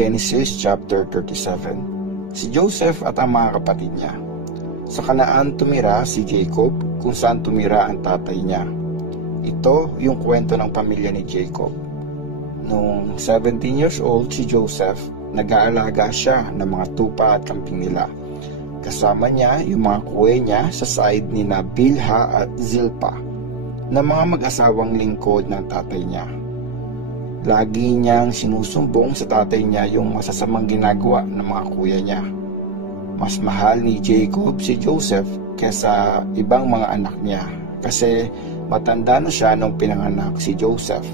Genesis chapter 37. Si Joseph at ang mga kapatid niya. Sa Kanaan tumira si Jacob, kung saan tumira ang tatay niya. Ito yung kwento ng pamilya ni Jacob. Noong 17 years old si Joseph, nag-aalaga siya ng mga tupa at kambing nila. Kasama niya yung mga kuwe niya sa side ni Bilha at Zilpa, na mga mag-asawang lingkod ng tatay niya. Lagi niyang sinusumbong sa tatay niya yung masasamang ginagawa ng mga kuya niya. Mas mahal ni Jacob si Joseph kesa ibang mga anak niya kasi matanda na siya nung pinanganak si Joseph.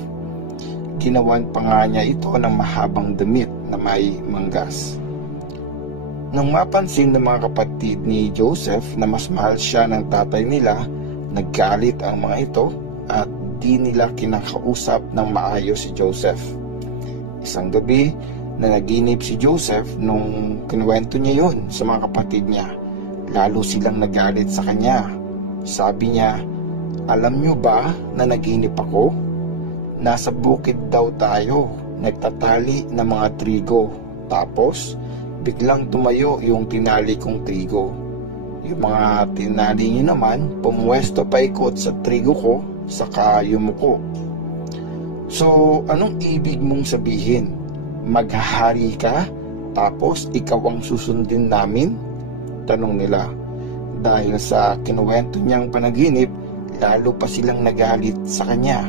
Ginawan pa nga niya ito ng mahabang damit na may manggas. Nung mapansin ng mga kapatid ni Joseph na mas mahal siya ng tatay nila, naggalit ang mga ito at di nila kinakausap ng maayos si Joseph. Isang gabi, nanaginip si Joseph nung kinuwento niya yun sa mga kapatid niya. Lalo silang nagalit sa kanya. Sabi niya, "Alam niyo ba na naginip ako? Nasa bukid daw tayo, nagtatali ng mga trigo. Tapos, biglang tumayo yung tinali kong trigo. Yung mga tinali niyo naman, pumwesto paikot sa trigo ko, saka yumuko." So, anong ibig mong sabihin? Maghahari ka, tapos ikaw ang susundin namin? Tanong nila. Dahil sa kinuwento niyang panaginip, lalo pa silang nagalit sa kanya.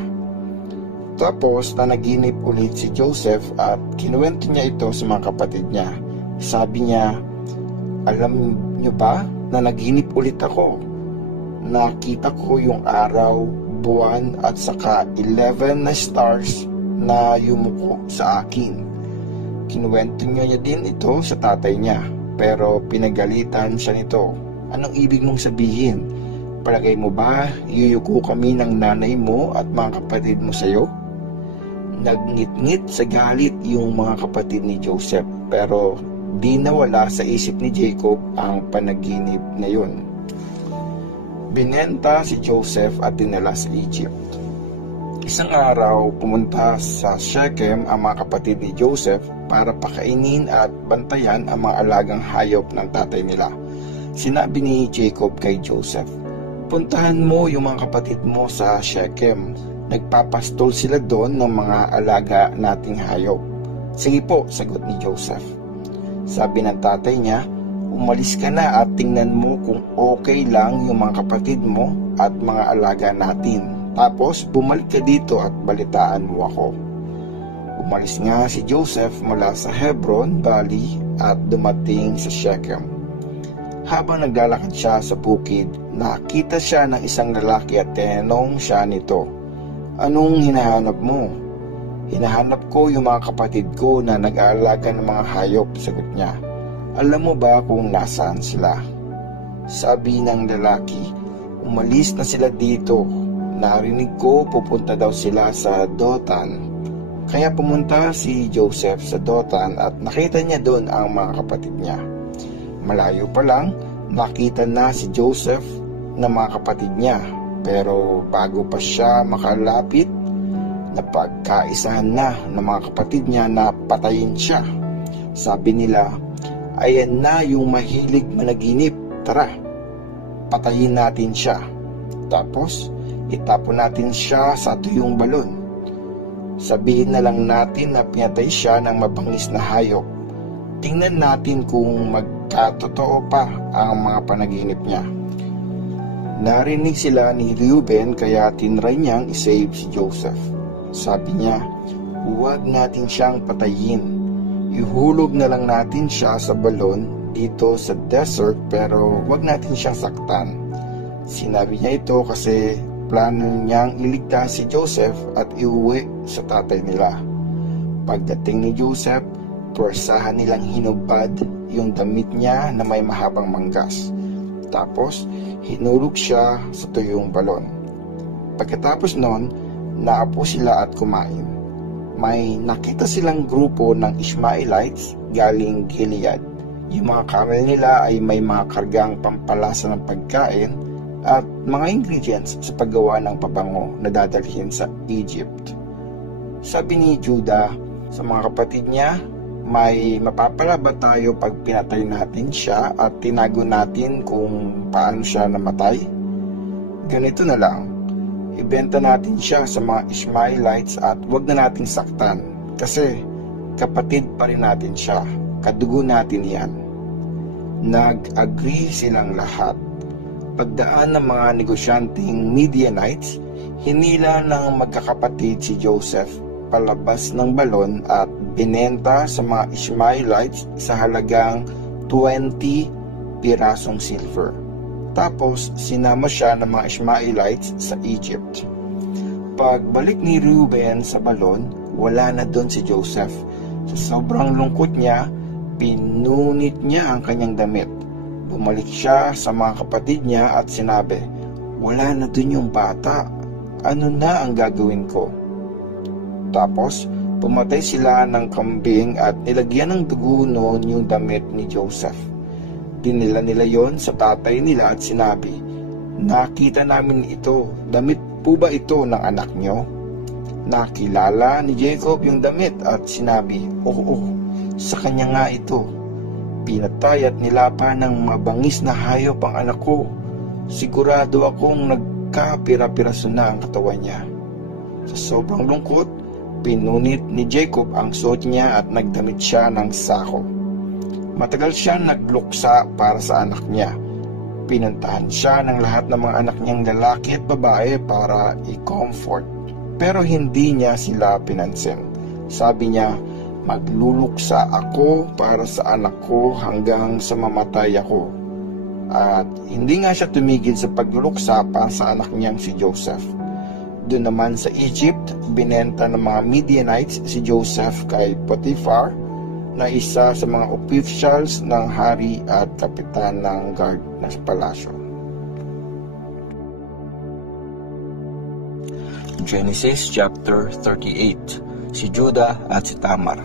Tapos nanaginip ulit si Joseph at kinuwento niya ito sa mga kapatid niya. Sabi niya, "Alam niyo ba na naginip ulit ako? Nakita ko yung araw, buwan at saka 11 na stars na yumuko sa akin." Kinuwento niya din ito sa tatay niya, pero pinagalitan siya nito. Anong ibig mong sabihin? Palagay mo ba yuyuko kami ng nanay mo at mga kapatid mo sa'yo? Nagngit-ngit sa galit yung mga kapatid ni Joseph, pero di nawala sa isip ni Jacob ang panaginip na yun. Binenta si Joseph at dinala sa Egypt. Isang araw, pumunta sa Shechem ang mga kapatid ni Joseph para pakainin at bantayan ang mga alagang hayop ng tatay nila. Sinabi ni Jacob kay Joseph, "Puntahan mo yung mga kapatid mo sa Shechem. Nagpapastol sila doon ng mga alaga nating hayop." "Sige po," sagot ni Joseph. Sabi ng tatay niya, "Umalis ka na at tingnan mo kung okay lang yung mga kapatid mo at mga alaga natin. Tapos bumalik ka dito at balitaan mo ako." Umalis nga si Joseph mula sa Hebron Valley at dumating sa Shechem. Habang naglalakad siya sa bukid, nakita siya ng isang lalaki at tinanong siya nito, "Anong hinahanap mo?" "Hinahanap ko yung mga kapatid ko na nag-aalaga ng mga hayop," sagot niya. "Alam mo ba kung nasaan sila?" Sabi ng lalaki, "Umalis na sila dito. Narinig ko pupunta daw sila sa Dothan." Kaya pumunta si Joseph sa Dothan at nakita niya doon ang mga kapatid niya. Malayo pa lang, nakita na si Joseph ng mga kapatid niya. Pero bago pa siya makalapit, napagkaisahan na ng mga kapatid niya na patayin siya. Sabi nila, "Ayan na yung mahilig managinip. Tara, patayin natin siya. Tapos, itapon natin siya sa tuyong balon. Sabihin na lang natin na pinatay siya ng mabangis na hayop. Tingnan natin kung magkatotoo pa ang mga panaginip niya." Narinig sila ni Reuben kaya tinry niyang isave si Joseph. Sabi niya, "Huwag natin siyang patayin. Ihulog na lang natin siya sa balon dito sa desert pero huwag natin siyang saktan." Sinabi niya ito kasi plano niyang iligtas si Joseph at iuwi sa tatay nila. Pagdating ni Joseph, puwersahan nilang hinubad yung damit niya na may mahabang manggas. Tapos, hinulog siya sa tuyong balon. Pagkatapos nun, naapo sila at kumain. May nakita silang grupo ng Ishmaelites galing Gilead. Yung mga camel nila ay may mga kargang pampalasa ng pagkain at mga ingredients sa paggawa ng pabango na dadalhin sa Egypt. Sabi ni Judah sa mga kapatid niya, may mapapala ba tayo pag pinatay natin siya at tinago natin kung paano siya namatay? Ganito na lang, ibenta natin siya sa mga Ishmaelites at wag na nating saktan kasi kapatid pa rin natin siya, kadugo natin yan. Nag-agree silang lahat. Pagdaan ng mga negosyanteng Midianites, hinila ng magkakapatid si Joseph palabas ng balon at binenta sa mga Ishmaelites sa halagang 20 pirasong silver. Tapos sinama siya ng mga Ishmaelites sa Egypt. Pagbalik ni Reuben sa balon, wala na doon si Joseph. Sa sobrang lungkot niya, pinunit niya ang kanyang damit. Bumalik siya sa mga kapatid niya at sinabi, "Wala na doon yung bata. Ano na ang gagawin ko?" Tapos, pumatay sila ng kambing at nilagyan ng dugo noon yung damit ni Joseph. Dinila nila yon sa tatay nila at sinabi, "Nakita namin ito. Damit po ba ito ng anak nyo?" Nakilala ni Jacob yung damit at sinabi, "Oo, sa kanya nga ito. Pinatay at nilapa ng mabangis na hayop ang anak ko. Sigurado akong nagkapira-piraso na ang katawan niya." Sa sobrang lungkot, pinunit ni Jacob ang suot niya at nagdamit siya ng sako. Matagal siya nagluksa para sa anak niya. Pinuntahan siya ng lahat ng mga anak niyang lalaki at babae para i-comfort. Pero hindi niya sila pinansin. Sabi niya, "Magluluksa ako para sa anak ko hanggang sa mamatay ako." At hindi nga siya tumigil sa pagluluksa para sa anak niyang si Joseph. Doon naman sa Egypt, binenta ng mga Midianites si Joseph kay Potiphar, na isa sa mga officials ng hari at kapitan ng guard na sa palasyo. Genesis chapter 38. Si Judah at si Tamar.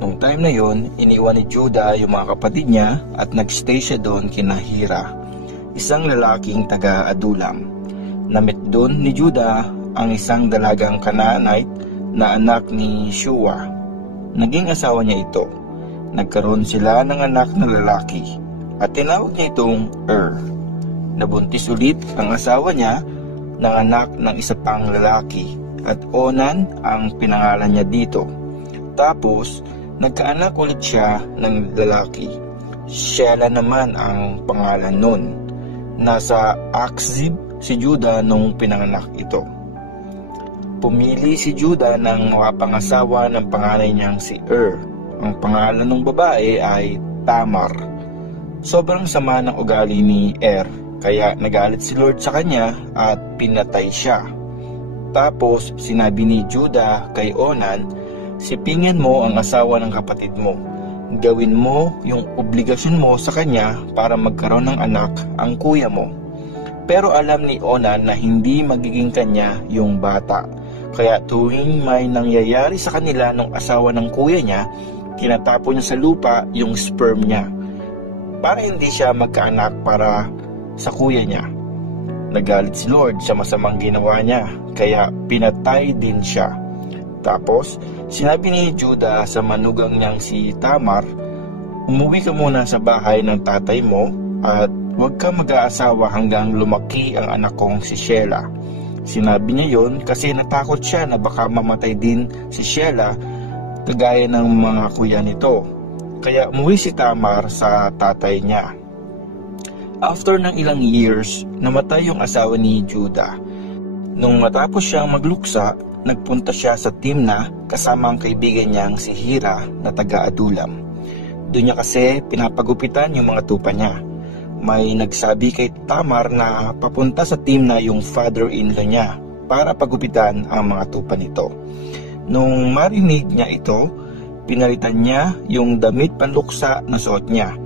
Nung time na yon, iniwan ni Judah yung mga kapatid niya at nagstay siya doon kina Hira, isang lalaking taga-Adulam. Namit doon ni Judah ang isang dalagang Canaanite na anak ni Shua. Naging asawa niya ito. Nagkaroon sila ng anak na lalaki at tinawag niya itong Nabuntis ulit ang asawa niya ng anak ng isa pang lalaki at Onan ang pinangalan niya dito. Tapos nagkaanak ulit siya ng lalaki. Shelah naman ang pangalan nun. Nasa Aksib si Judah nung pinanganak ito. Pumili si Judah ng mapangasawa ng panganay niyang si Ang pangalan ng babae ay Tamar. Sobrang sama ng ugali ni kaya nagalit si Lord sa kanya at pinatay siya. Tapos sinabi ni Judah kay Onan, "Sipingin mo ang asawa ng kapatid mo. Gawin mo yung obligasyon mo sa kanya para magkaroon ng anak ang kuya mo." Pero alam ni Onan na hindi magiging kanya yung bata. Kaya tuwing may nangyayari sa kanila ng asawa ng kuya niya, tinatapo niya sa lupa yung sperm niya para hindi siya magkaanak para sa kuya niya. Nagalit si Lord sa masamang ginawa niya, kaya pinatay din siya. Tapos sinabi ni Judah sa manugang niyang si Tamar, "Umuwi ka muna sa bahay ng tatay mo at huwag ka mag-aasawa hanggang lumaki ang anak kong si Shelah." Sinabi niya yon kasi natakot siya na baka mamatay din si Shelah kagaya ng mga kuya nito. Kaya umuwi si Tamar sa tatay niya. After ng ilang years, namatay yung asawa ni Judah. Nung matapos siyang magluksa, nagpunta siya sa Timna kasama ang kaibigan niyang si Hira na taga-Adulam. Doon niya kasi pinapagupitan yung mga tupa niya. May nagsabi kay Tamar na papunta sa Timna yung father-in-law niya para pagupitan ang mga tupa nito. Nung marinig niya ito, pinalitan niya yung damit panluksa na suot niya.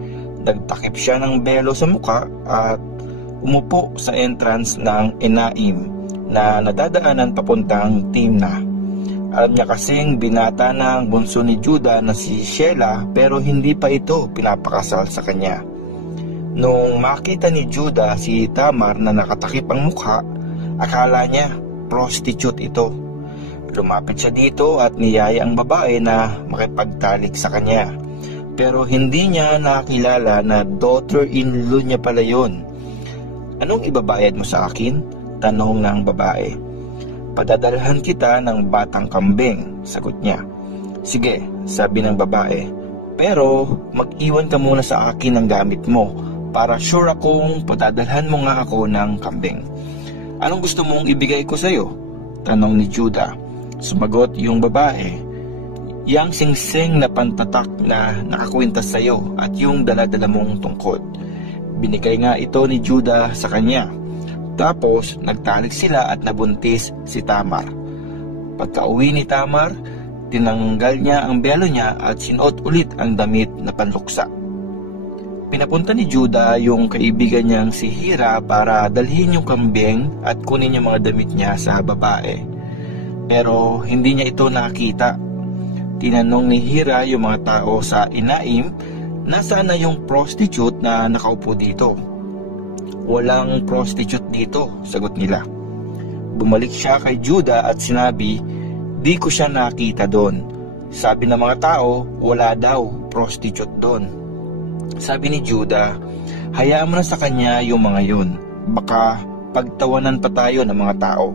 Nagtakip siya ng belo sa muka at umupo sa entrance ng Enaim na nadadaanan papuntang Timna. Alam niya kasing binata na ang bunso ni Judah na si Shelah pero hindi pa ito pinapakasal sa kanya. Nung makita ni Judah si Tamar na nakatakip ang mukha, akala niya prostitute ito. Lumapit siya dito at niyaya ang babae na makipagtalik sa kanya. Pero hindi niya nakilala na daughter-in-law niya pala yun. Anong ibabayad mo sa akin? Tanong ng babae. Padadalhan kita ng batang kambing, sagot niya. Sige, sabi ng babae. Pero mag-iwan ka muna sa akin ng gamit mo para sure akong padadalhan mo nga ako ng kambing. Anong gusto mong ibigay ko sa'yo? Tanong ni Judah. Sumagot yung babae. Yang singsing na pantatak na nakakwintas sa'yo at yung daladala mong tungkod. Binigay nga ito ni Judah sa kanya. Tapos nagtalik sila at nabuntis si Tamar. Pagka-uwi ni Tamar, tinanggal niya ang belo niya at sinuot ulit ang damit na panluksa. Pinapunta ni Judah yung kaibigan niyang si Hira para dalhin yung kambing at kunin yung mga damit niya sa babae. Pero hindi niya ito nakita. Tinanong ni Hira yung mga tao sa Enaim, nasaan na yung prostitute na nakaupo dito? Walang prostitute dito, sagot nila. Bumalik siya kay Judah at sinabi, di ko siya nakita doon. Sabi ng mga tao, wala daw prostitute doon. Sabi ni Judah, hayaan mo na sa kanya yung mga yun. Baka pagtawanan pa tayo ng mga tao.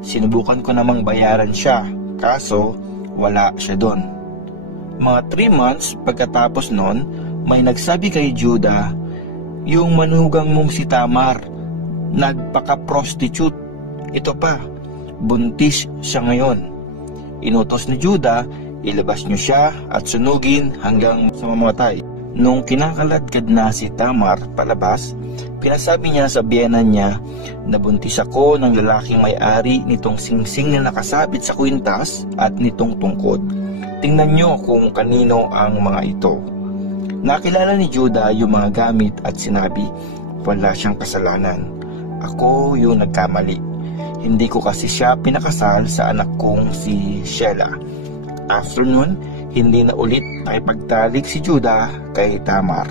Sinubukan ko namang bayaran siya, kaso wala siya doon. Mga 3 months pagkatapos noon, may nagsabi kay Judah, yung manugang mong si Tamar, nagpaka-prostitute. Ito pa, buntis siya ngayon. Inutos ni Judah, ilabas niyo siya at sunugin hanggang sa mamatay. Nung kinakaladkad na si Tamar palabas, pinasabi niya sa biyenan niya, nabuntis ako ng lalaking may-ari nitong singsing na nakasabit sa kwintas at nitong tungkod. Tingnan niyo kung kanino ang mga ito. Nakilala ni Judah yung mga gamit at sinabi, wala siyang kasalanan. Ako yung nagkamali. Hindi ko kasi siya pinakasal sa anak kong si Shelah. After nun, hindi na ulit nakipagtalik si Judah kay Tamar.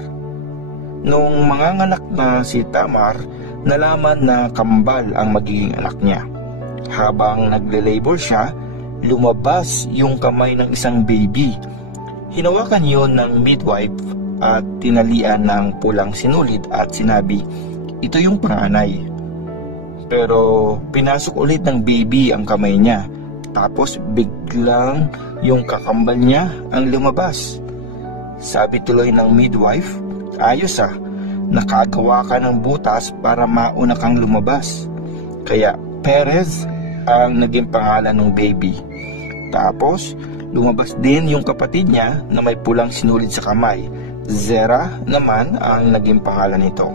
Nung manganganak na si Tamar, nalaman na kambal ang magiging anak niya. Habang nagle-labor siya, lumabas yung kamay ng isang baby. Hinawakan yon ng midwife at tinalian ng pulang sinulid at sinabi, ito yung panganay. Pero pinasok ulit ng baby ang kamay niya. Tapos biglang yung kakambal niya ang lumabas. Sabi tuloy ng midwife, ayos nakagawa ka ng butas para mauna kang lumabas. Kaya Perez ang naging pangalan ng baby. Tapos lumabas din yung kapatid niya na may pulang sinulid sa kamay. Zerah naman ang naging pangalan nito.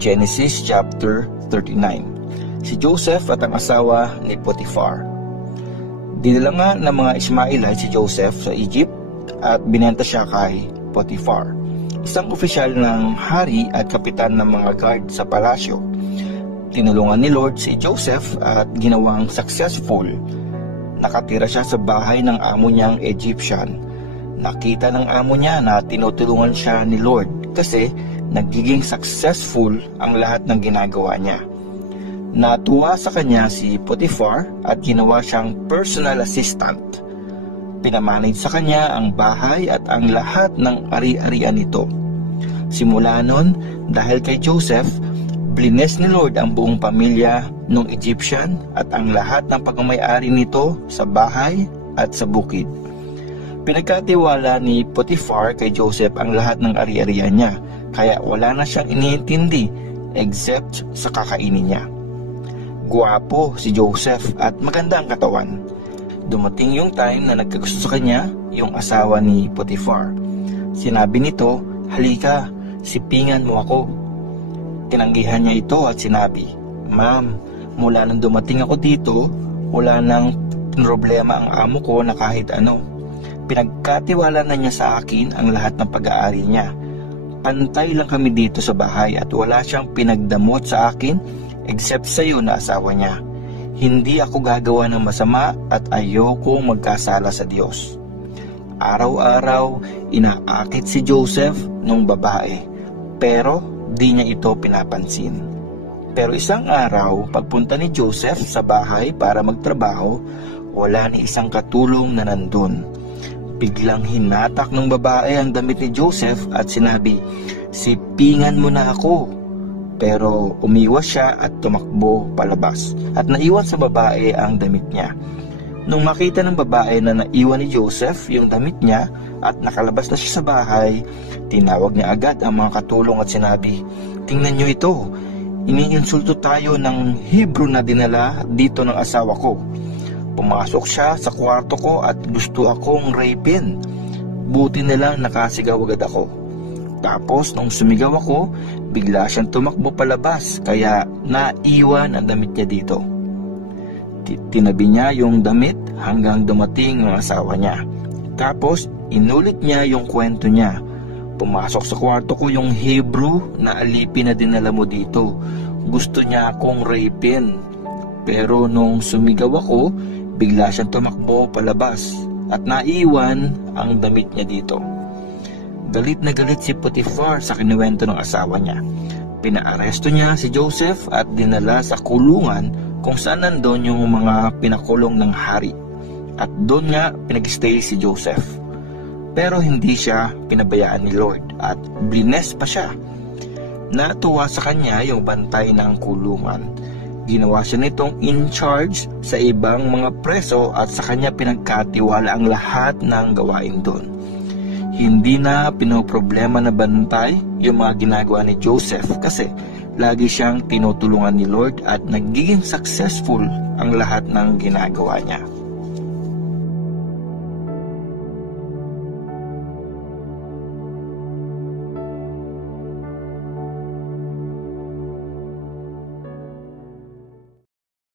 Genesis chapter 39. Si Joseph at ang asawa ni Potiphar. Dinala nga ng mga Ishmaelite si Joseph sa Egypt at binenta siya kay Potiphar, isang opisyal ng hari at kapitan ng mga guard sa palasyo. Tinulungan ni Lord si Joseph at ginawang successful. Nakatira siya sa bahay ng amo niyang Egyptian. Nakita ng amo niya na tinutulungan siya ni Lord kasi nagiging successful ang lahat ng ginagawa niya. Natuwa sa kanya si Potiphar at ginawa siyang personal assistant. Pinamanage sa kanya ang bahay at ang lahat ng ari-arian nito. Simula nun, dahil kay Joseph, blines ni Lord ang buong pamilya ng Egyptian at ang lahat ng pagmamay-ari nito sa bahay at sa bukid. Pinagkatiwala ni Potiphar kay Joseph ang lahat ng ari-arian niya, kaya wala na siyang iniintindi except sa kakainin niya. Guwapo si Joseph at maganda ang katawan. Dumating yung time na nagkagusto sa kanya yung asawa ni Potiphar. Sinabi nito, halika, sipingan mo ako. Tinanggihan niya ito at sinabi, ma'am, mula nang dumating ako dito, wala nang problema ang amo ko na kahit ano. Pinagkatiwala na niya sa akin ang lahat ng pag-aari niya. Pantay lang kami dito sa bahay at wala siyang pinagdamot sa akin except sa iyo na asawa niya. Hindi ako gagawa ng masama at ayoko magkasala sa Diyos. Araw-araw, inaakit si Joseph nung babae, pero di niya ito pinapansin. Pero isang araw, pagpunta ni Joseph sa bahay para magtrabaho, wala ni isang katulong na nandun. Biglang hinatak ng babae ang damit ni Joseph at sinabi, "Sipingan mo na ako." Pero umiwas siya at tumakbo palabas at naiwan sa babae ang damit niya. Nung makita ng babae na naiwan ni Joseph yung damit niya at nakalabas na siya sa bahay, tinawag niya agad ang mga katulong at sinabi, "Tingnan niyo ito. Iniinsulto tayo ng Hebrew na dinala dito ng asawa ko. Pumasok siya sa kwarto ko at gusto akong rapin. Buti na lang nakasigaw agad ako. Tapos nung sumigaw ako, bigla siyang tumakbo palabas kaya naiwan ang damit niya dito." Tinabi niya yung damit hanggang dumating ang asawa niya. Tapos inulit niya yung kwento niya. "Pumasok sa kwarto ko yung Hebrew na alipin na dinala mo dito. Gusto niya akong rapin. Pero nung sumigaw ako, bigla siyang tumakbo palabas at naiwan ang damit niya dito." Galit na galit si Potiphar sa kinuwento ng asawa niya. Pinaaresto niya si Joseph at dinala sa kulungan kung saan nandun yung mga pinakulong ng hari. At doon nga pinag-stay si Joseph. Pero hindi siya pinabayaan ni Lord at blines pa siya. Natuwa sa kanya yung bantay ng kulungan. Ginawa siya nitong in charge sa ibang mga preso at sa kanya pinagkatiwala ang lahat ng gawain doon. Hindi na pinoproblema na bantay yung mga ginagawa ni Joseph kasi lagi siyang tinutulungan ni Lord at nagiging successful ang lahat ng ginagawa niya.